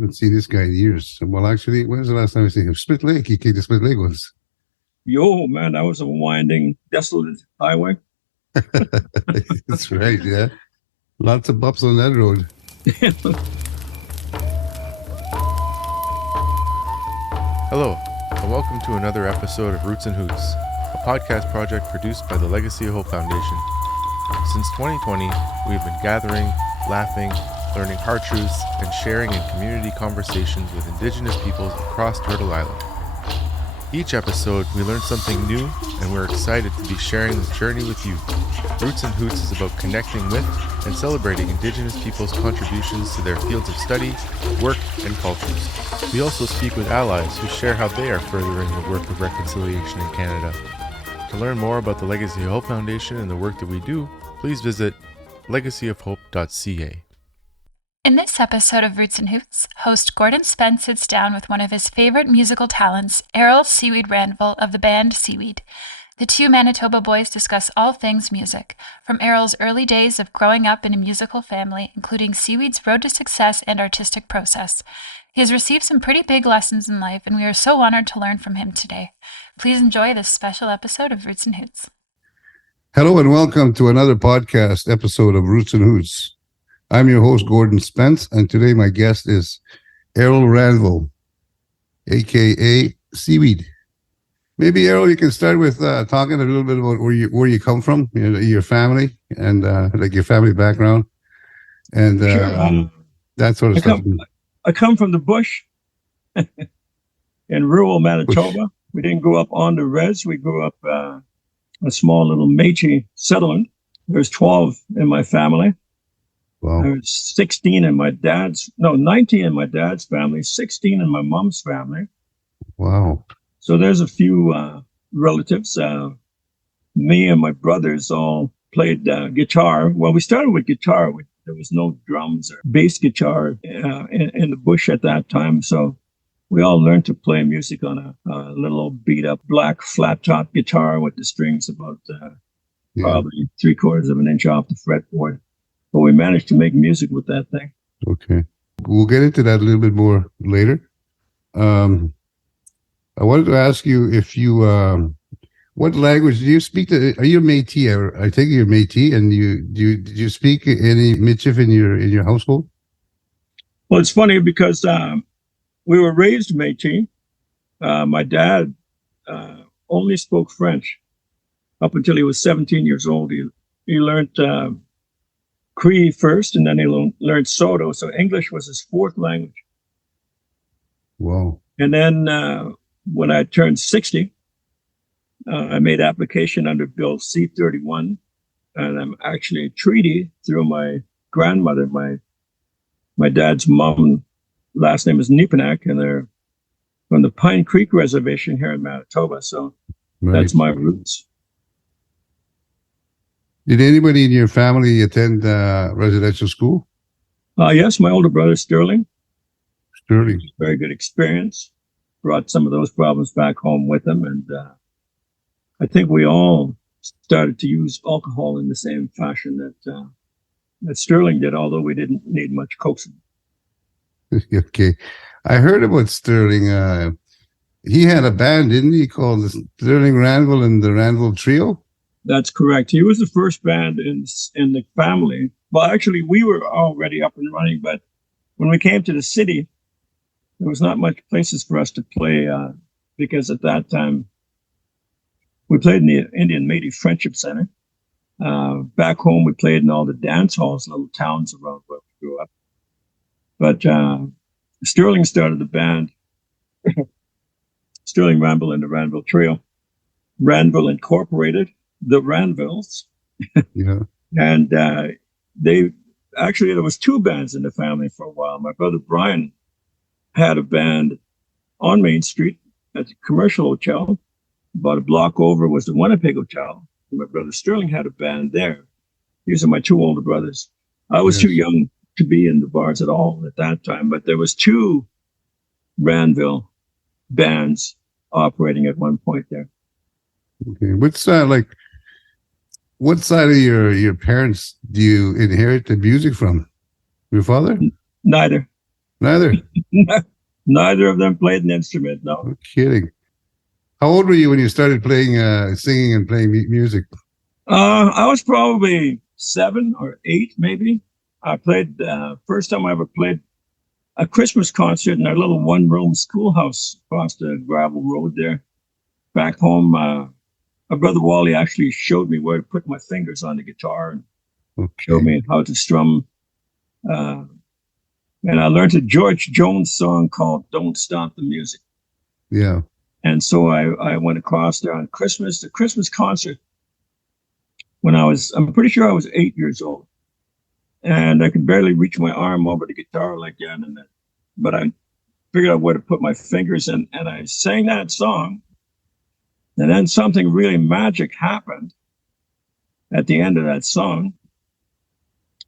haven't seen this guy in years. Well, actually, when was the last time I seen him? Split Lake. He came to Split Lake once. Yo, man, that was a winding, desolate highway. That's right, yeah. Lots of bumps on that road. Hello, and welcome to another episode of Roots and Hoots, a podcast project produced by the Legacy of Hope Foundation. Since 2020, we've been gathering, laughing, learning hard truths, and sharing in community conversations with Indigenous peoples across Turtle Island. Each episode, we learn something new, and we're excited to be sharing this journey with you. Roots and Hoots is about connecting with and celebrating Indigenous people's contributions to their fields of study, work, and cultures. We also speak with allies who share how they are furthering the work of reconciliation in Canada. To learn more about the Legacy of Hope Foundation and the work that we do, please visit legacyofhope.ca. In this episode of Roots and Hoots, host Gordon Spence sits down with one of his favorite musical talents, Errol Seaweed Ranville of the band Seaweed. The two Manitoba boys discuss all things music, from Errol's early days of growing up in a musical family, including Seaweed's road to success and artistic process. He has received some pretty big lessons in life, and we are so honored to learn from him today. Please enjoy this special episode of Roots and Hoots. Hello and welcome to another podcast episode of Roots and Hoots. I'm your host, Gordon Spence, and today my guest is Errol Ranville, a.k.a. Seaweed. Maybe, Errol, you can start with talking a little bit about where you come from, your family, and like your family background, and Sure. that sort of stuff. I come from the bush in rural Manitoba. We didn't grow up on the res. We grew up a small little Métis settlement. There's 12 in my family. Wow. There was 19 in my dad's family, 16 in my mom's family. Wow. So there's a few relatives. Me and my brothers all played guitar. Well, we started with guitar. There was no drums or bass guitar in the bush at that time. So we all learned to play music on a little old beat up black flat top guitar with the strings about probably 3/4 of an inch off the fretboard. But we managed to make music with that thing. Okay. We'll get into that a little bit more later. I wanted to ask you if you, what language do you speak? Are you Métis? I think you're Métis, and did you speak any Michif in your household? Well, it's funny because we were raised Métis. My dad only spoke French up until he was 17 years old. He learned Cree first, and then he learned Soto. So English was his fourth language. Wow. And then when I turned 60, I made application under Bill C-31, and I'm actually a treaty through my grandmother. My dad's mom, last name is Nipanak, and they're from the Pine Creek Reservation here in Manitoba. So That's my roots. Did anybody in your family attend residential school? Yes, my older brother, Sterling. Sterling. Very good experience. Brought some of those problems back home with him. And I think we all started to use alcohol in the same fashion that Sterling did, although we didn't need much coaxing. Okay. I heard about Sterling. He had a band, didn't he, called the Sterling Ranville and the Ranville Trio? That's correct. He was the first band in the family. Well, actually, we were already up and running, but when we came to the city, there was not much places for us to play because at that time, we played in the Indian Métis Friendship Center. Back home, we played in all the dance halls, little towns around where we grew up. But Sterling started the band, Sterling Ranville and the Ranville Trio. Ranville Incorporated, the Ranvilles. Yeah. And there was two bands in the family for a while. My brother Brian had a band on Main Street at the Commercial Hotel. About a block over was the Winnipeg Hotel. And my brother Sterling had a band there. These are my two older brothers. I was too young to be in the bars at all at that time, but there was two Ranville bands operating at one point there. Okay. What side of your parents do you inherit the music from? Your father? Neither. Neither. Neither of them played an instrument. No. No kidding. How old were you when you started playing, singing and playing music? I was probably 7 or 8, maybe. I played, first time I ever played a Christmas concert in our little one-room schoolhouse across the gravel road there. Back home, my brother Wally actually showed me where to put my fingers on the guitar and showed me how to strum. And I learned a George Jones song called Don't Stop the Music. Yeah. And so I went across there on Christmas, the Christmas concert, when I'm pretty sure I was 8 years old. And I could barely reach my arm over the guitar like that. But I figured out where to put my fingers and I sang that song. And then something really magic happened at the end of that song.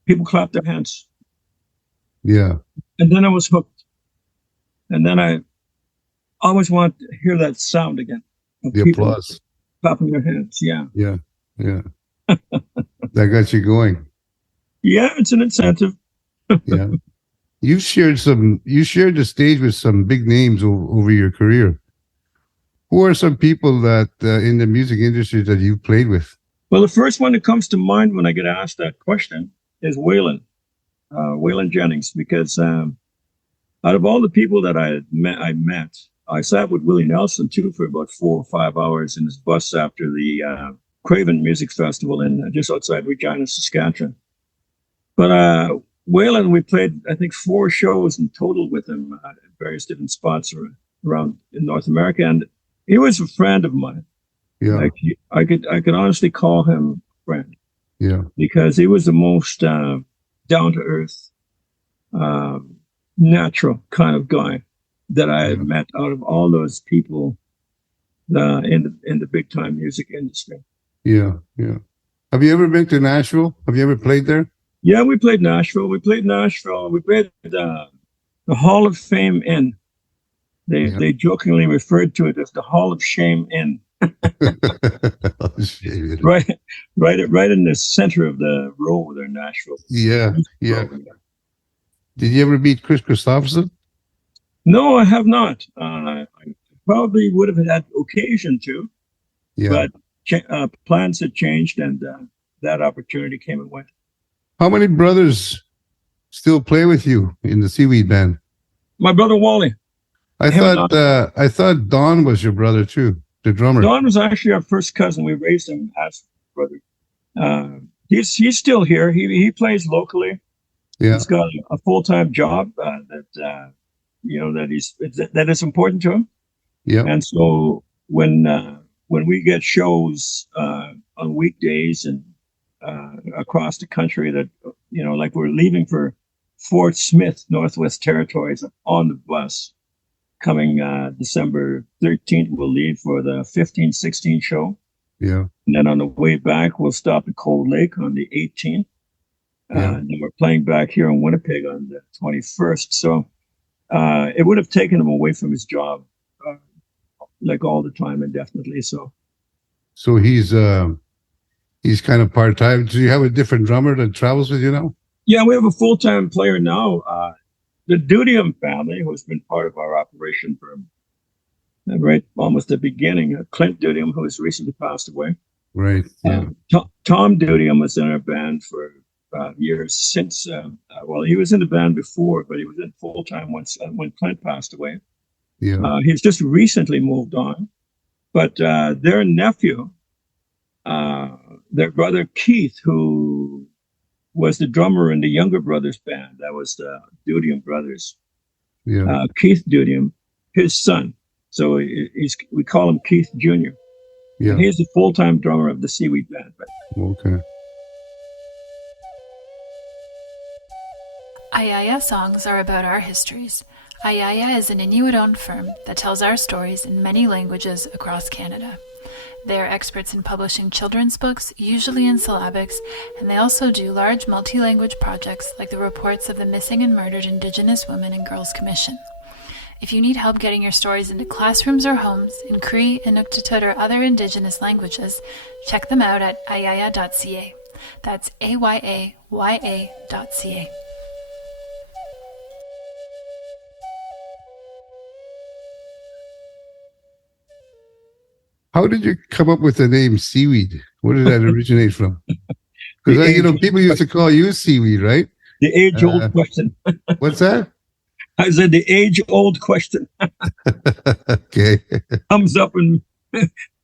People clapped their hands. Yeah. And then I was hooked. And then I always wanted to hear that sound again. The applause. Clapping their hands. Yeah. Yeah. Yeah. That got you going. Yeah, it's an incentive. Yeah. You shared the stage with some big names over your career. Who are some people that in the music industry that you've played with? Well, the first one that comes to mind when I get asked that question is Waylon Jennings, because out of all the people that I met, I sat with Willie Nelson too for about 4 or 5 hours in his bus after the Craven Music Festival in just outside Regina, Saskatchewan. But Waylon, we played I think 4 shows in total with him at various different spots around in North America, and he was a friend of mine. Yeah, like I could honestly call him a friend. Yeah, because he was the most down to earth, natural kind of guy that I had met out of all those people in the big time music industry. Yeah, yeah. Have you ever been to Nashville? Have you ever played there? Yeah, we played Nashville. We played the Hall of Fame Inn. They jokingly referred to it as the Hall of Shame Inn. right in the center of the row there in Nashville. Yeah, yeah. Did you ever meet Chris Christopherson? No, I have not. I probably would have had occasion to, but plans had changed, and that opportunity came and went. How many brothers still play with you in the Seaweed Band? My brother Wally. I thought Don was your brother too, the drummer. Don was actually our first cousin. We raised him as brother. He's still here. He plays locally. Yeah. He's got a full-time job that is important to him. Yeah. And so when we get shows on weekdays and across the country, that like we're leaving for Fort Smith, Northwest Territories on the bus. Coming December 13th, we'll leave for the 15-16 show. Yeah. And then on the way back, we'll stop at Cold Lake on the 18th. And then we're playing back here in Winnipeg on the 21st. So it would have taken him away from his job, like all the time, indefinitely. So he's kind of part-time. Do you have a different drummer that travels with you now? Yeah, we have a full-time player now. The Dudium family, who's been part of our operation from almost the beginning, Clint Dudium, who has recently passed away. Right. Yeah. Tom Dudium was in our band for years since. He was in the band before, but he was in full time when Clint passed away. Yeah. He's just recently moved on, but their nephew, their brother Keith, who was the drummer in the younger brothers band. That was the Dudium brothers. Yeah. Keith Dudium, his son. So we call him Keith Jr. Yeah. He's the full-time drummer of the Seaweed Band. Okay. Ayaya songs are about our histories. Ayaya is an Inuit-owned firm that tells our stories in many languages across Canada. They are experts in publishing children's books, usually in syllabics, and they also do large multi-language projects like the reports of the missing and murdered Indigenous Women and Girls Commission. If you need help getting your stories into classrooms or homes in Cree, Inuktitut, or other Indigenous languages, check them out at ayaya.ca. That's ayaya.ca. How did you come up with the name Seaweed? Where did that originate from? Because people used to call you Seaweed, right? The age-old question. What's that? I said the age-old question. Okay. Comes up in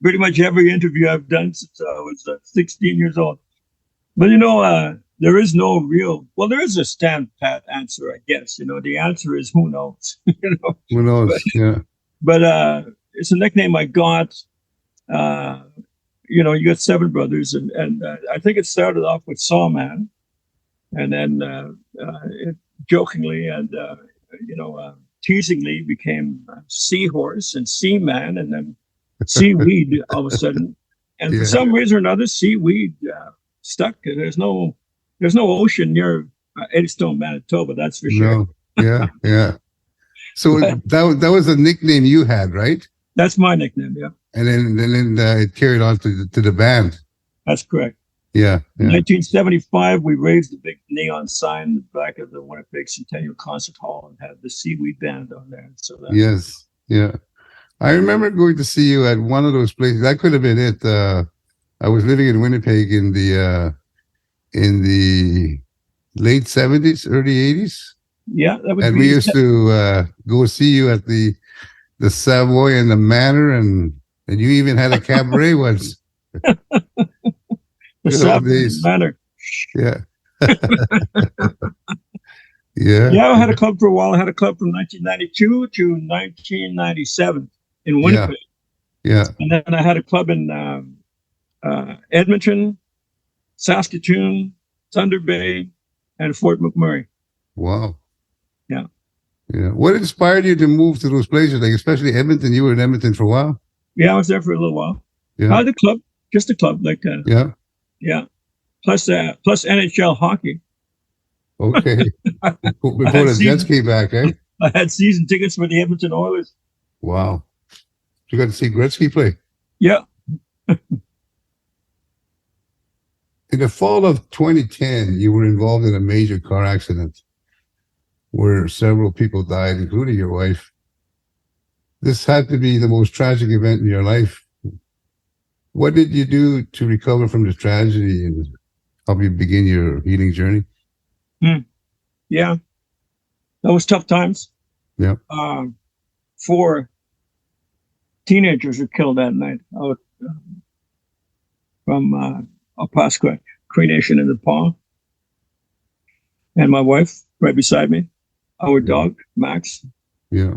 pretty much every interview I've done since I was 16 years old. But there is no real. Well, there is a stand-pat answer, I guess. The answer is who knows. Who knows? But it's a nickname I got. You got seven brothers, and I think it started off with Sawman, and then it jokingly and teasingly became Seahorse and Seaman, and then Seaweed all of a sudden. And for some reason or another, Seaweed stuck. There's no ocean near Eddystone, Manitoba. That's for sure. No. Yeah. So that was a nickname you had, right? That's my nickname, yeah. And then it carried on to the band. That's correct. Yeah. In 1975, we raised the big neon sign in the back of the Winnipeg Centennial Concert Hall and had the Seaweed Band on there. So yes, yeah. I remember going to see you at one of those places. That could have been it. I was living in Winnipeg in the late 70s, early 80s. Yeah, that was. And we used to go see you at the Savoy and the Manor, and you even had a cabaret once. The Savoy and the Manor. Yeah. Yeah. Yeah, I had a club for a while. I had a club from 1992 to 1997 in Winnipeg. Yeah. And then I had a club in Edmonton, Saskatoon, Thunder Bay, and Fort McMurray. Wow. Yeah. Yeah. What inspired you to move to those places, like especially Edmonton? You were in Edmonton for a while. Yeah, I was there for a little while. Yeah. I had a club, just a club, like yeah. Yeah. Plus NHL hockey. Okay. Before the Jets came back, eh? I had season tickets for the Edmonton Oilers. Wow. You got to see Gretzky play. Yeah. In the fall of 2010, you were involved in a major car accident where several people died, including your wife. This had to be the most tragic event in your life. What did you do to recover from the tragedy and help you begin your healing journey? Yeah. That was tough times. Yeah. 4 teenagers were killed that night out from Opaskwa Cree Nation in Nepal. And my wife right beside me, our dog, Max. Yeah.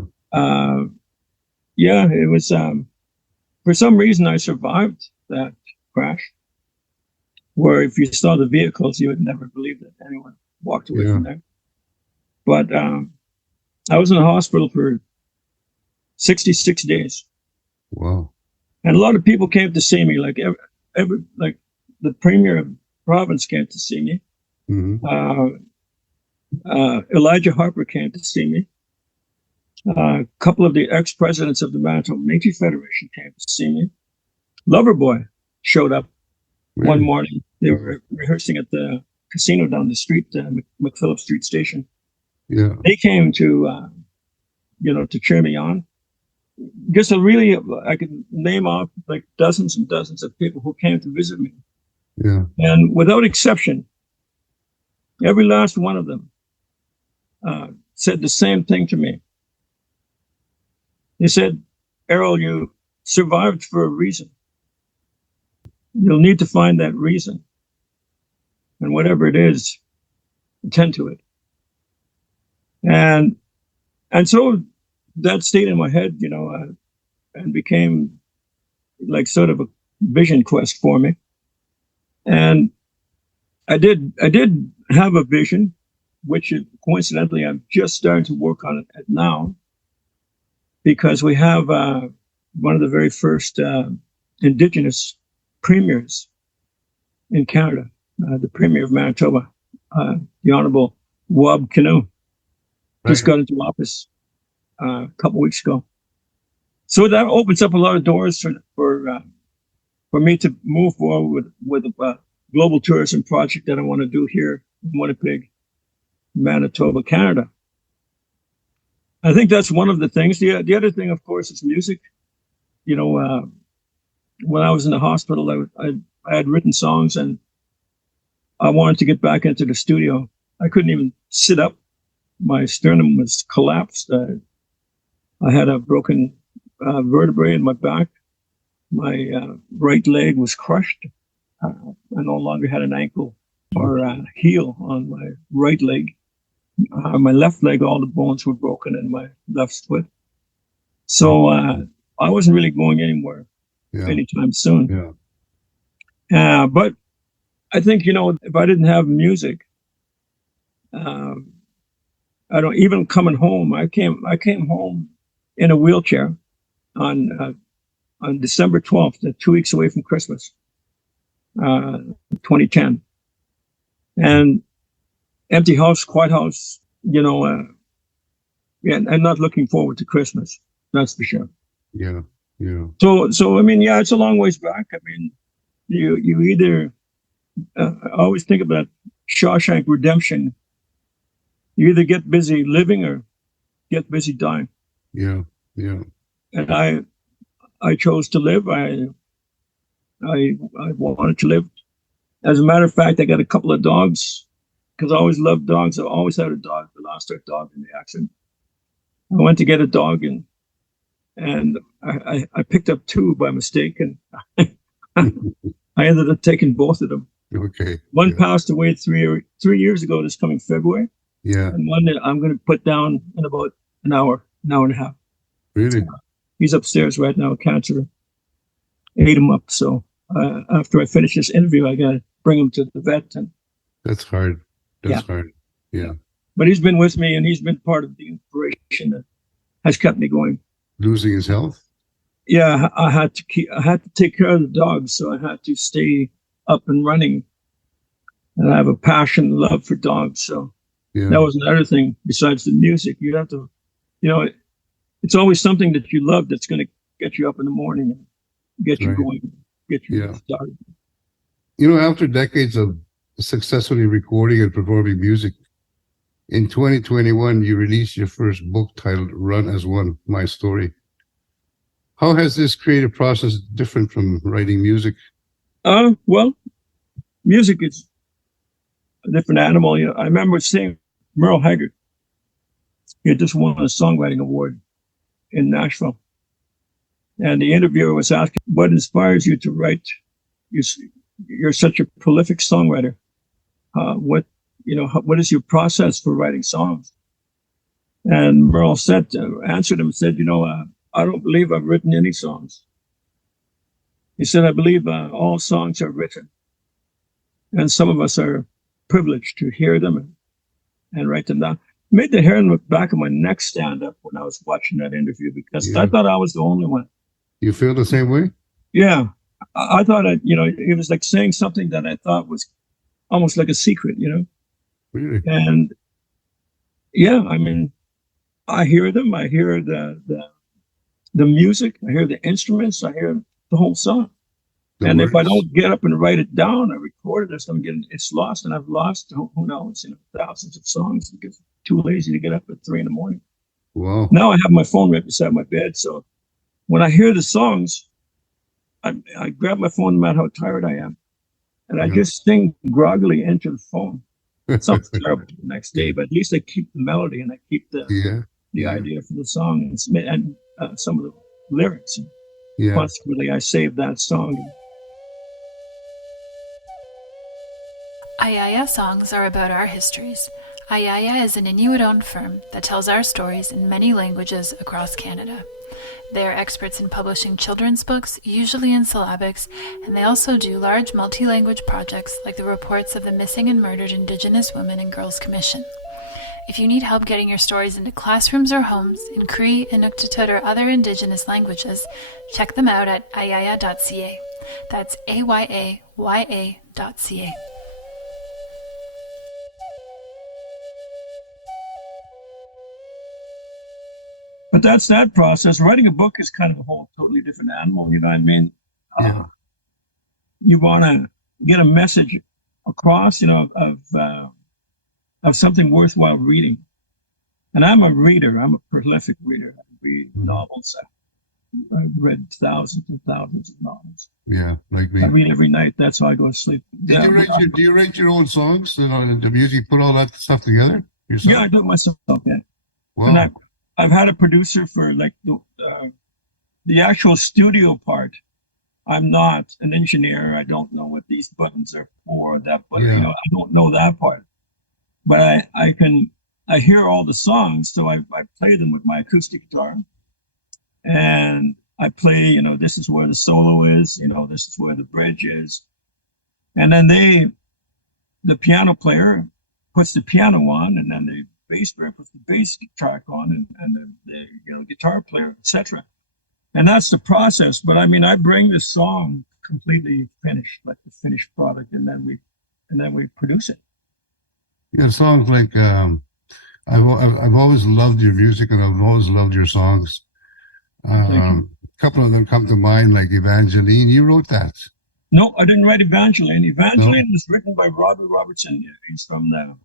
Yeah, it was, for some reason I survived that crash, where if you saw the vehicles, you would never believe that anyone walked away from there. But I was in the hospital for 66 days. Wow. And a lot of people came to see me, like like the premier of the province came to see me. Mm-hmm. Elijah Harper came to see me. A couple of the ex-presidents of the Manitoba Métis Federation came to see me. Loverboy showed up one morning. They were rehearsing at the casino down the street, McPhillip Street Station. Yeah. They came to, to cheer me on. Just I could name off like dozens and dozens of people who came to visit me. Yeah. And without exception, every last one of them said the same thing to me. They said, Errol, you survived for a reason. You'll need to find that reason. And whatever it is, attend to it. And so that stayed in my head, and became like sort of a vision quest for me. And I did have a vision, which coincidentally I'm just starting to work on it now, because we have one of the very first Indigenous premiers in Canada, the Premier of Manitoba, the Honorable Wab Kinew, just got into office a couple weeks ago. So that opens up a lot of doors for me to move forward with a global tourism project that I want to do here in Winnipeg, Manitoba, Canada. I think that's one of the things. The other thing, of course, is music. when I was in the hospital, I had written songs, and I wanted to get back into the studio. I couldn't even sit up. My sternum was collapsed. I had a broken vertebrae in my back. My right leg was crushed. I no longer had an ankle or a heel on my right leg. My left leg, all the bones were broken in my left foot. So I wasn't really going anywhere anytime soon. But I think, if I didn't have music, I don't even coming home. I came home in a wheelchair on December 12th, 2 weeks away from Christmas, 2010, and empty house, quiet house. I'm not looking forward to Christmas. That's for sure. Yeah. So I mean, it's a long ways back. I mean, you either I always think of that Shawshank Redemption. You either get busy living or get busy dying. Yeah. And I chose to live. I wanted to live. As a matter of fact, I got a couple of dogs because I always loved dogs. I always had a dog. I lost our dog in the accident. I went to get a dog, and I picked up two by mistake, and I ended up taking both of them. Okay. One passed away 3 years ago this coming February. Yeah. And one that I'm going to put down in about an hour and a half. Really? He's upstairs right now. Cancer ate him up. So after I finish this interview, I got to bring him to the vet. And that's hard. That's hard. Yeah. But he's been with me, and he's been part of the inspiration that has kept me going. Losing his health? Yeah, I had to take care of the dogs, so I had to stay up and running. And I have a passion, love for dogs. So that was another thing besides the music. You have to, it's always something that you love that's going to get you up in the morning and get you going, get you started. After decades of successfully recording and performing music, in 2021, you released your first book titled Run as One, My Story. How has this creative process different from writing music? Well, music is a different animal. I remember seeing Merle Haggard. He had just won a songwriting award in Nashville. And the interviewer was asking, what inspires you to write? You're such a prolific songwriter. What is your process for writing songs? And Merle answered him and said, I don't believe I've written any songs. He said, I believe all songs are written. And some of us are privileged to hear them and write them down. Made the hair on the back of my neck stand up when I was watching that interview because I thought I was the only one. You feel the same way? Yeah. I thought, it was like saying something that I thought was almost like a secret, Really? And I mean, I hear them. I hear the music. I hear the instruments. I hear the whole song. And if I don't get up and write it down, I record it, it's lost, and I've lost, who knows, thousands of songs because I'm too lazy to get up at 3 a.m. Wow. Now I have my phone right beside my bed, so when I hear the songs, I grab my phone no matter how tired I am, and I just sing groggily into the phone. It sounds terrible the next day, but at least I keep the melody and I keep the idea for the song and some of the lyrics. And consequently, I saved that song. Ayaya songs are about our histories. Ayaya is an Inuit-owned firm that tells our stories in many languages across Canada. They are experts in publishing children's books, usually in syllabics, and they also do large multi-language projects like the reports of the missing and murdered Indigenous Women and Girls Commission. If you need help getting your stories into classrooms or homes in Cree, Inuktitut, or other Indigenous languages, check them out at ayaya.ca. That's AYAYA.ca. But that's that process. Writing a book is kind of a whole totally different animal. You know what I mean? You want to get a message across, of something worthwhile reading. And I'm a reader. I'm a prolific reader. I read novels. I've read thousands and thousands of novels. Yeah, like I me. read every night. That's how I go to sleep. Did you write your Do you write your own songs? You know, the music, put all that stuff together yourself? Yeah, I do it myself. Yeah, Wow. and I've had a producer for like the actual studio part. I'm not an engineer. I don't know what these buttons are for. That, but Yeah. I don't know that part. But I hear all the songs, so I play them with my acoustic guitar, and I play. This is where the solo is. This is where the bridge is, and then the piano player puts the piano on, and then the bass player puts the bass track on, and the guitar player, etc. And that's the process. But I mean, I bring the song completely finished, like the finished product, and then we produce it. Yeah, songs like I've always loved your music, and I've always loved your songs. A couple of them come to mind, like Evangeline. You wrote that? No, I didn't write Evangeline. Evangeline was written by Robbie Robertson. He's from the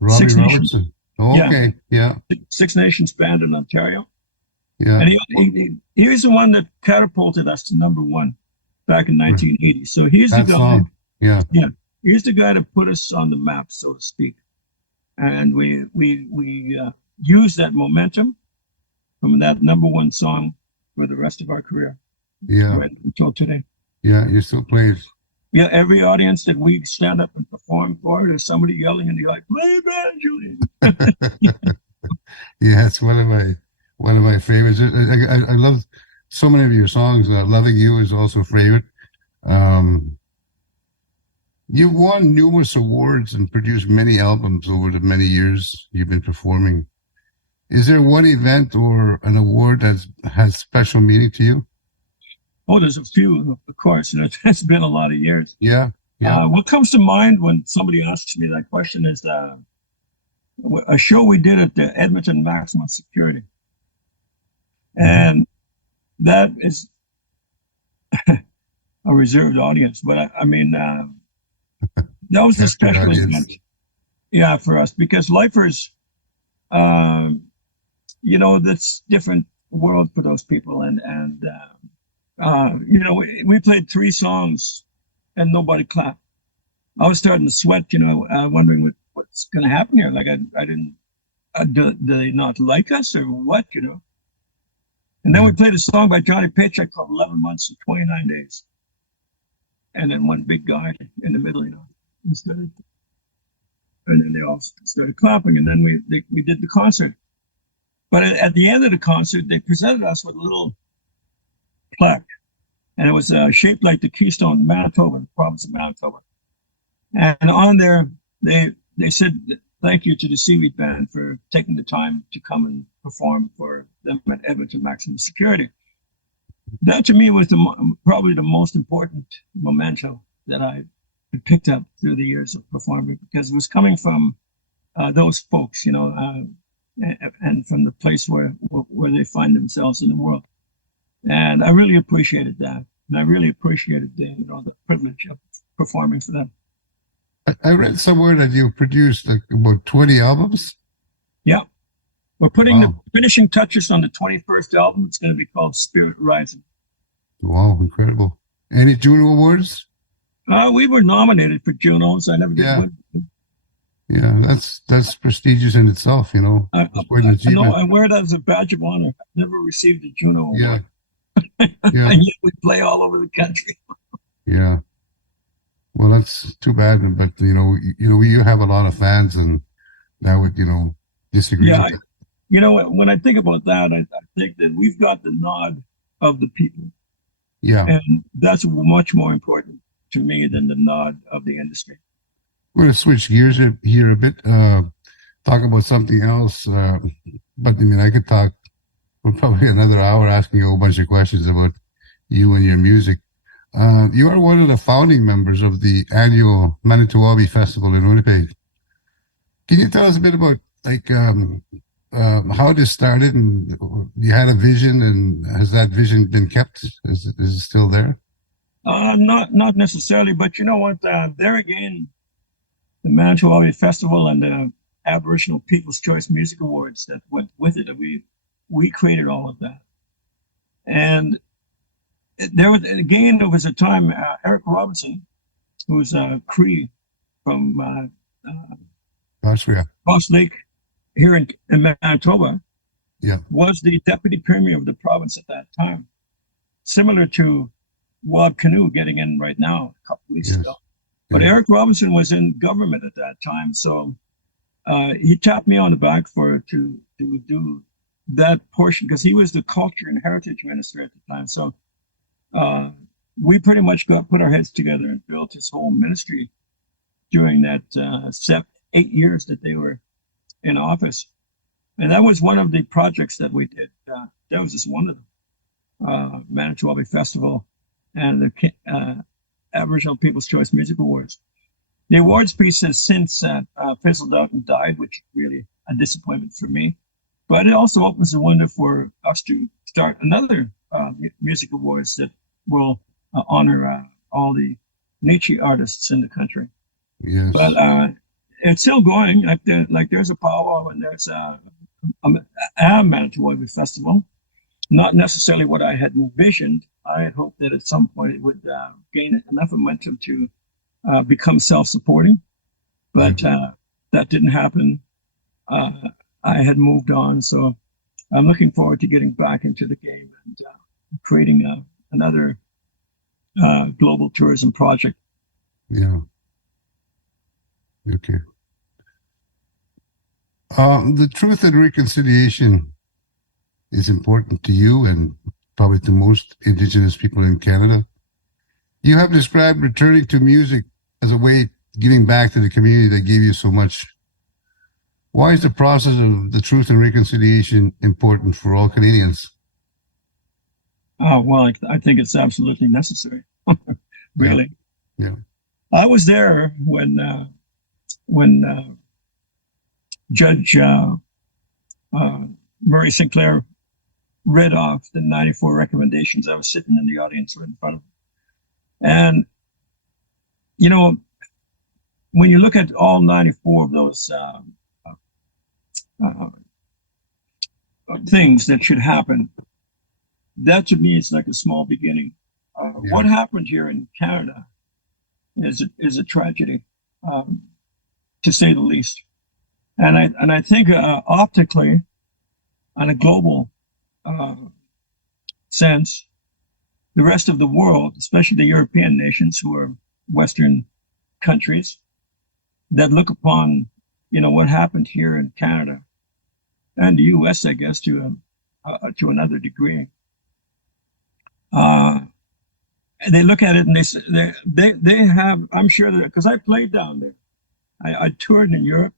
Robbie Robertson. Oh, okay, yeah. Six Nations Band in Ontario. Yeah. And he was the one that catapulted us to #1 back in 1980. So he's the guy. Song. Yeah. Yeah. He's the guy that put us on the map, so to speak. And we used that momentum from that #1 song for the rest of our career. Yeah. Right until today. Yeah, you still play. Yeah, every audience that we stand up and perform for, there's somebody yelling and you're like, play Evangeline. Yeah, it's one of my favorites. I love so many of your songs. Loving You is also a favorite. You've won numerous awards and produced many albums over the many years you've been performing. Is there one event or an award that has special meaning to you? Oh, there's a few, of course. It's been a lot of years. Yeah. What comes to mind when somebody asks me that question is a show we did at the Edmonton Maximum Security. And that is a reserved audience. But I mean, that was a special event. Yeah, for us, because lifers, that's different world for those people. And we played 3 songs and nobody clapped. I was starting to sweat, wondering what's going to happen here. Like I didn't, do they not like us or what, And then we played a song by Johnny Paycheck called 11 Months and 29 Days. And then one big guy in the middle, and then they all started clapping, and then we did the concert. But at the end of the concert, they presented us with a little plaque, and it was shaped like the Keystone, Manitoba, the province of Manitoba. And on there, they said thank you to the Seaweed Band for taking the time to come and perform for them at Edmonton Maximum Security. That to me was probably the most important memento that I picked up through the years of performing, because it was coming from those folks, and from the place where they find themselves in the world. And I really appreciated that. And I really appreciated the privilege of performing for them. I read somewhere that you produced about 20 albums. Yeah. We're putting the finishing touches on the 21st album. It's going to be called Spirit Rising. Wow, incredible. Any Juno Awards? We were nominated for Junos. I never did win. Yeah, that's prestigious in itself, I know. I wear it as a badge of honor. I've never received a Juno Award. Yeah. And yet we play all over the country. Yeah. Well, that's too bad, but you have a lot of fans, and that would disagree. Yeah, when I think about that, I think that we've got the nod of the people. Yeah, and that's much more important to me than the nod of the industry. We're going to switch gears here a bit, talk about something else. But I could talk for probably another hour asking you a whole bunch of questions about you and your music. You are one of the founding members of the annual Manitoba Festival in Winnipeg. Can you tell us a bit about how this started, and you had a vision, and has that vision been kept? Is it still there? Not necessarily, but you know what? There again, the Manitoba Festival and the Aboriginal People's Choice Music Awards that went with it, we created all of that. And there was a time, Eric Robinson, who's a Cree from Austria. Cross Lake here in Manitoba, Yeah. was the deputy premier of the province at that time, similar to Wab Canoe getting in right now a couple weeks ago. But Eric Robinson was in government at that time, so he tapped me on the back to do that portion, because he was the culture and heritage minister at the time. So we pretty much put our heads together and built his whole ministry during that 8 years that they were in office. And that was one of the projects that we did. That was just one of them. Manitoba Festival and the Aboriginal People's Choice Music Awards. The awards piece has since fizzled out and died, which is really a disappointment for me. But it also opens a window for us to start another music awards that will honor all the niche artists in the country. Yes. But it's still going. Like there's a powwow and there's a Manitoba Festival. Not necessarily what I had envisioned. I had hoped that at some point it would gain enough momentum to become self-supporting, but that didn't happen. I had moved on, so I'm looking forward to getting back into the game and creating another global tourism project. Yeah. Okay. The truth and reconciliation is important to you and probably to most Indigenous people in Canada. You have described returning to music as a way of giving back to the community that gave you so much. Why is the process of the truth and reconciliation important for all Canadians? Well, I think it's absolutely necessary. Really. Yeah. I was there when Judge Murray Sinclair read off the 94 recommendations. I was sitting in the audience right in front of him. And, when you look at all 94 of those things that should happen, that to me is like a small beginning. What happened here in Canada is a tragedy, to say the least. And I think optically, on a global sense, the rest of the world, especially the European nations who are Western countries, that look upon, what happened here in Canada and the U.S., I guess, to another degree. They look at it and they have. I'm sure that because I played down there, I toured in Europe,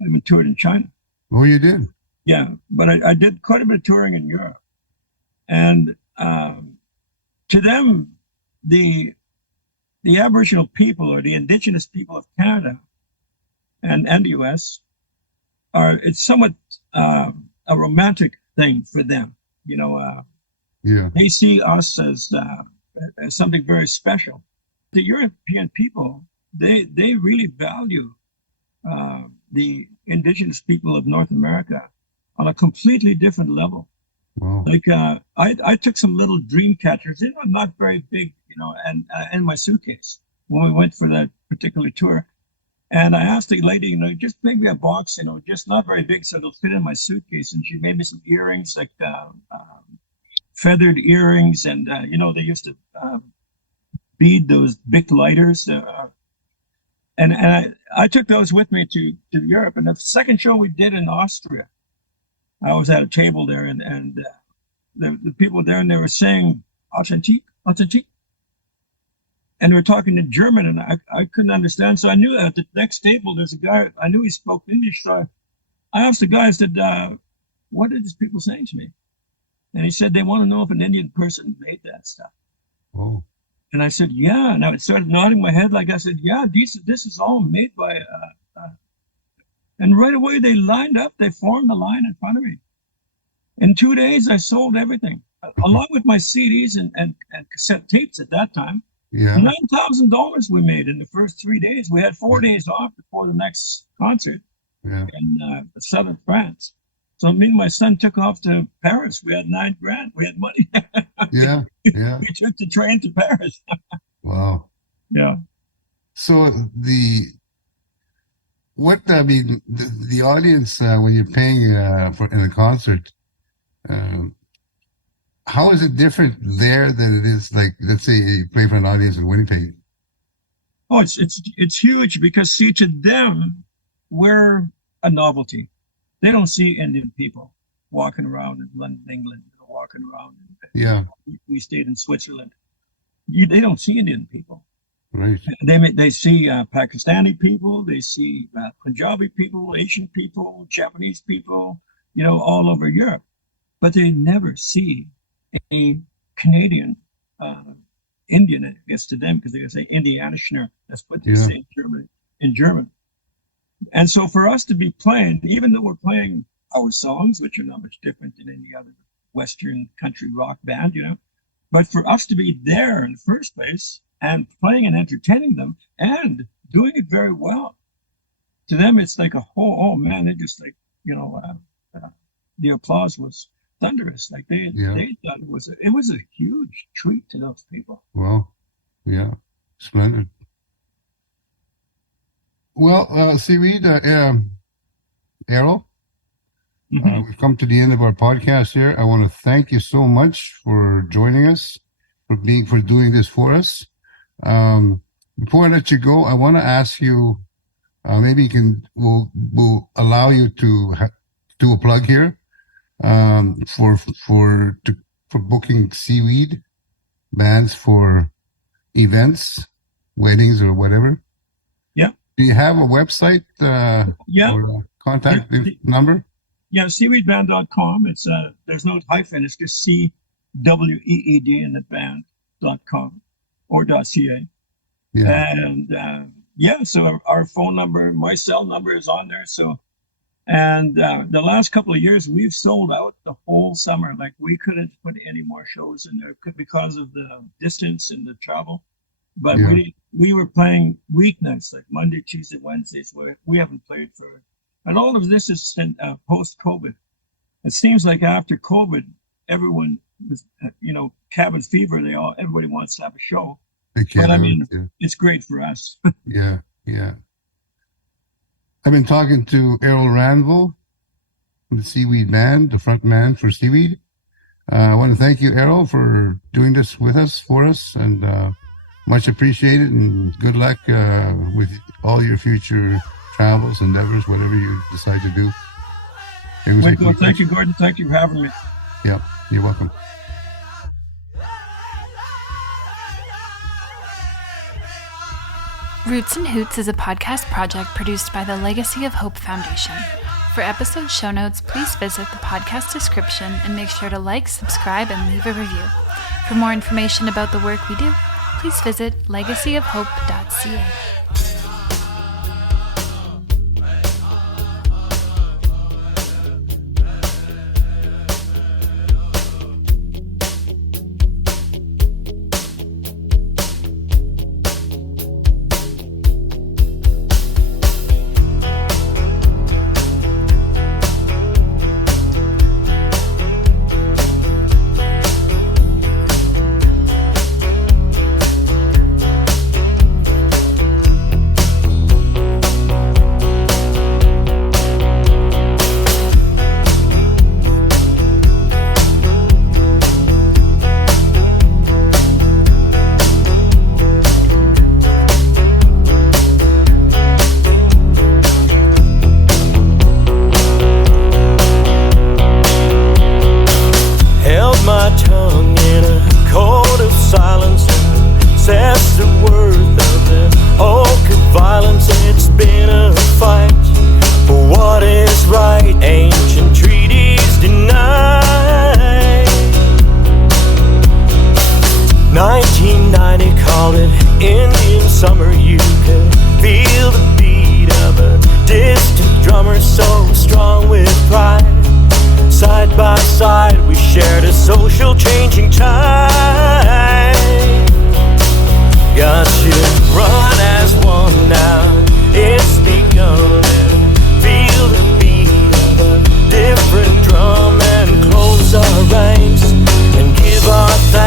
I even toured in China. Oh, you did? Yeah, but I did quite a bit of touring in Europe, and to them, the Aboriginal people or the Indigenous people of Canada and the U.S. it's somewhat a romantic thing for them. They see us as something very special. The European people, they really value the Indigenous people of North America on a completely different level. Wow. Like I took some little dream catchers, not very big, and in my suitcase when we went for that particular tour. And I asked the lady, just make me a box, just not very big, so it'll fit in my suitcase. And she made me some earrings, like feathered earrings, and they used to bead those big lighters. And I took those with me to Europe. And the second show we did in Austria, I was at a table there, and the people there, and they were saying authentique, authentique. And they were talking in German, and I couldn't understand. So I knew at the next table, there's a guy, I knew he spoke English. So I asked the guy, I said, what are these people saying to me? And he said, they want to know if an Indian person made that stuff. Oh. And I said, yeah. And I started nodding my head like I said, yeah, this is all made by, and right away they lined up, they formed the line in front of me. In 2 days, I sold everything, along with my CDs and cassette tapes at that time. Yeah. $9,000 we made in the first 3 days. We had 4 days off before the next concert in southern France. So me and my son took off to Paris. We had $9,000. We had money. Yeah, yeah. We took the train to Paris. Wow. Yeah. So the audience when you're paying in a concert, um, how is it different there than it is like, let's say you play for an audience in Winnipeg? Oh, it's huge because, see, to them, we're a novelty. They don't see Indian people walking around in London, England, or walking around. Yeah. We stayed in Switzerland. They don't see Indian people. Right. They see Pakistani people. They see Punjabi people, Asian people, Japanese people, all over Europe. But they never see a Canadian Indian, I guess, to them, because they say Indianischer. That's what they say in German. And so for us to be playing, even though we're playing our songs, which are not much different than any other Western country rock band, but for us to be there in the first place and playing and entertaining them and doing it very well, to them it's like oh man, they just like, the applause was thunderous. Like they thought it was a huge treat to those people. Well, yeah, splendid. Well, seaweed, Errol, we've come to the end of our podcast here. I want to thank you so much for joining us, for doing this for us. Before I let you go, I want to ask you, maybe we'll allow you to do a plug here. For booking seaweed bands for events, weddings, or whatever. Yeah. Do you have a website? Or a contact number? Yeah, seaweedband.com. It's there's no hyphen. It's just CWEED in the band.com or .ca. Yeah. And so our phone number, my cell number is on there. So. And the last couple of years, we've sold out the whole summer. Like, we couldn't put any more shows in there because of the distance and the travel. But we were playing weeknights, like Monday, Tuesday, Wednesdays, where we haven't played for. And all of this is post-COVID. It seems like after COVID, everyone was, cabin fever. Everybody wants to have a show. But I mean, it's great for us. Yeah. I've been talking to Errol Ranville from the Seaweed Band, the front man for Seaweed. I want to thank you, Errol, for doing this for us, and much appreciated, and good luck with all your future travels, endeavors, whatever you decide to do. Thank you, Gordon. Thank you for having me. Yep, you're welcome. Roots and Hoots is a podcast project produced by the Legacy of Hope Foundation. For episode show notes, please visit the podcast description and make sure to like, subscribe, and leave a review. For more information about the work we do, please visit legacyofhope.ca. Feel the beat of a different drum and close our ranks and give our thanks.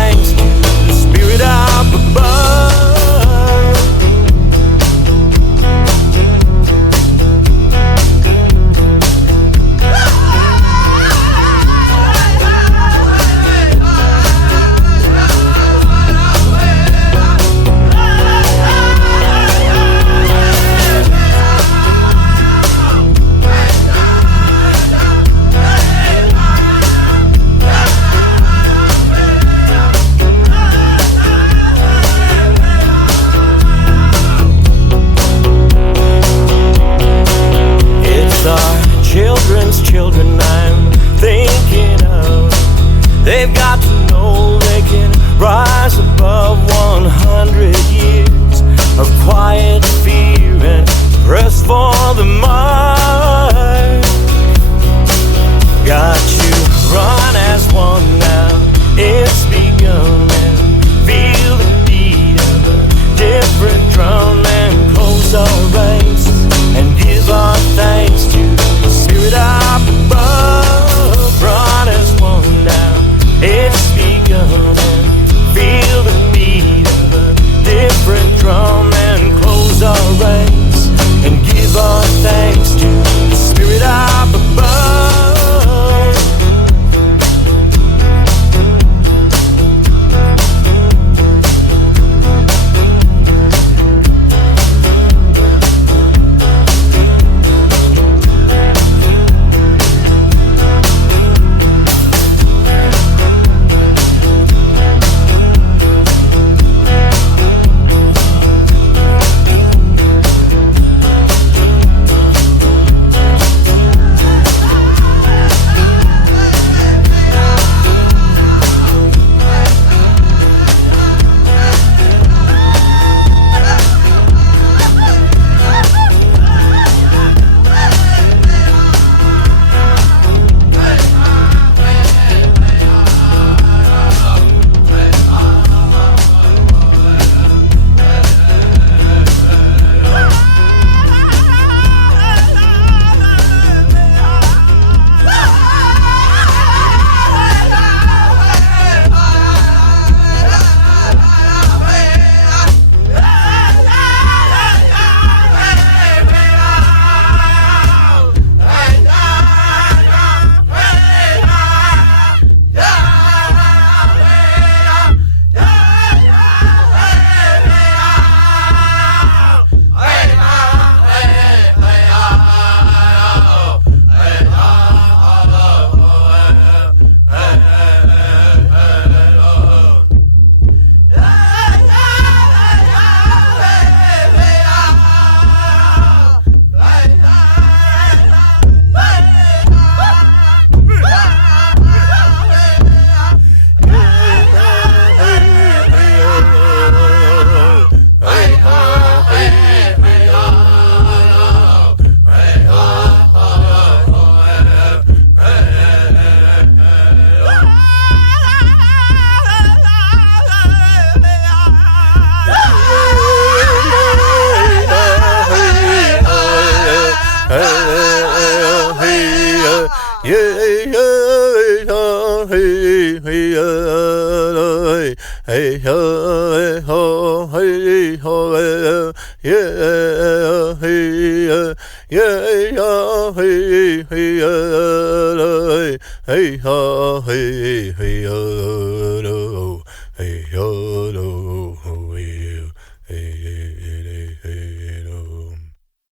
They've got to know they can rise above 100 years of quiet fear and press for the mark. Got you run as one now, it's begun, and feel the beat of a different drum, and close our ranks and give our thanks to the spirit up above. Run as one now, it's begun, and feel the beat of a different drum, and close our ranks and give our thanks to the spirit up above. Hey, hey, hey, hey,